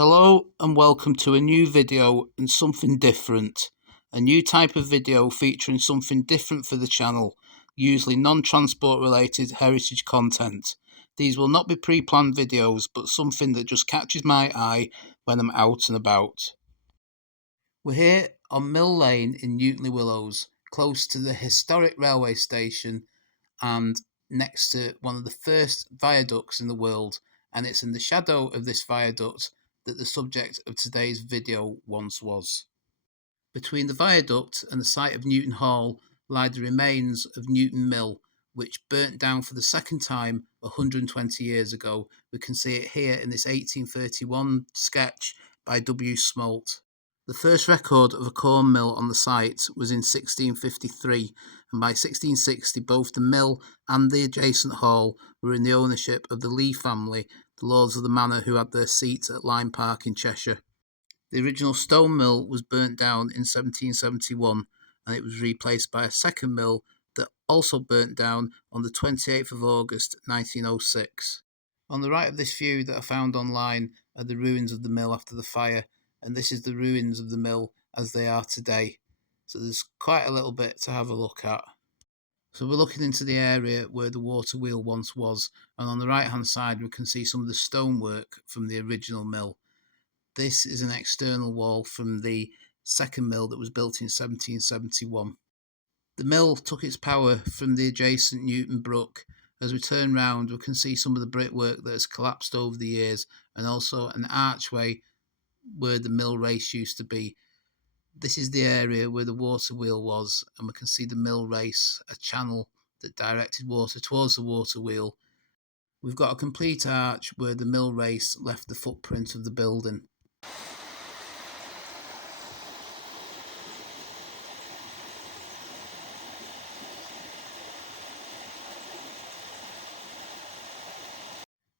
Hello and welcome to a new video and something different. A new type of video featuring something different for the channel, usually non-transport related heritage content. These will not be pre-planned videos, but something that just catches my eye when I'm out and about. We're here on Mill Lane in Newton le Willows, close to the historic railway station and next to one of the first viaducts in the world, and it's in the shadow of this viaduct that the subject of today's video once was. Between the viaduct and the site of Newton Hall lie the remains of Newton Mill, which burnt down for the second time 120 years ago. We can see it here in this 1831 sketch by W. Smolt. The first record of a corn mill on the site was in 1653, and by 1660 both the mill and the adjacent hall were in the ownership of the Lee family, the lords of the manor who had their seat at Lyme Park in Cheshire. The original stone mill was burnt down in 1771, and it was replaced by a second mill that also burnt down on the 28th of August 1906. On the right of this view that I found online are the ruins of the mill after the fire, and this is the ruins of the mill as they are today. So there's quite a little bit to have a look at. So we're looking into the area where the water wheel once was, and on the right hand side we can see some of the stonework from the original mill. This is an external wall from the second mill that was built in 1771. The mill took its power from the adjacent Newton Brook. As we turn round we can see some of the brickwork that has collapsed over the years, and also an archway where the mill race used to be. This is the area where the water wheel was, and we can see the mill race, a channel that directed water towards the water wheel. We've got a complete arch where the mill race left the footprint of the building.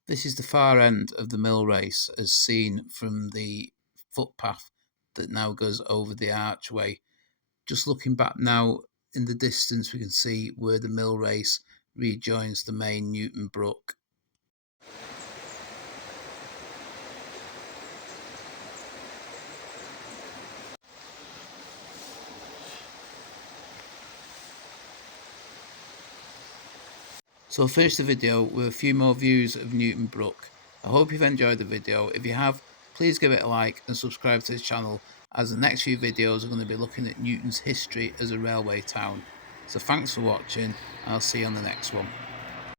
This is the far end of the mill race as seen from the footpath that now goes over the archway. Just looking back now in the distance we can see where the mill race rejoins the main Newton Brook. So I'll finish the video with a few more views of Newton Brook. I hope you've enjoyed the video. If you have, please give it a like and subscribe to this channel, as the next few videos are going to be looking at Newton's history as a railway town. So thanks for watching, and I'll see you on the next one.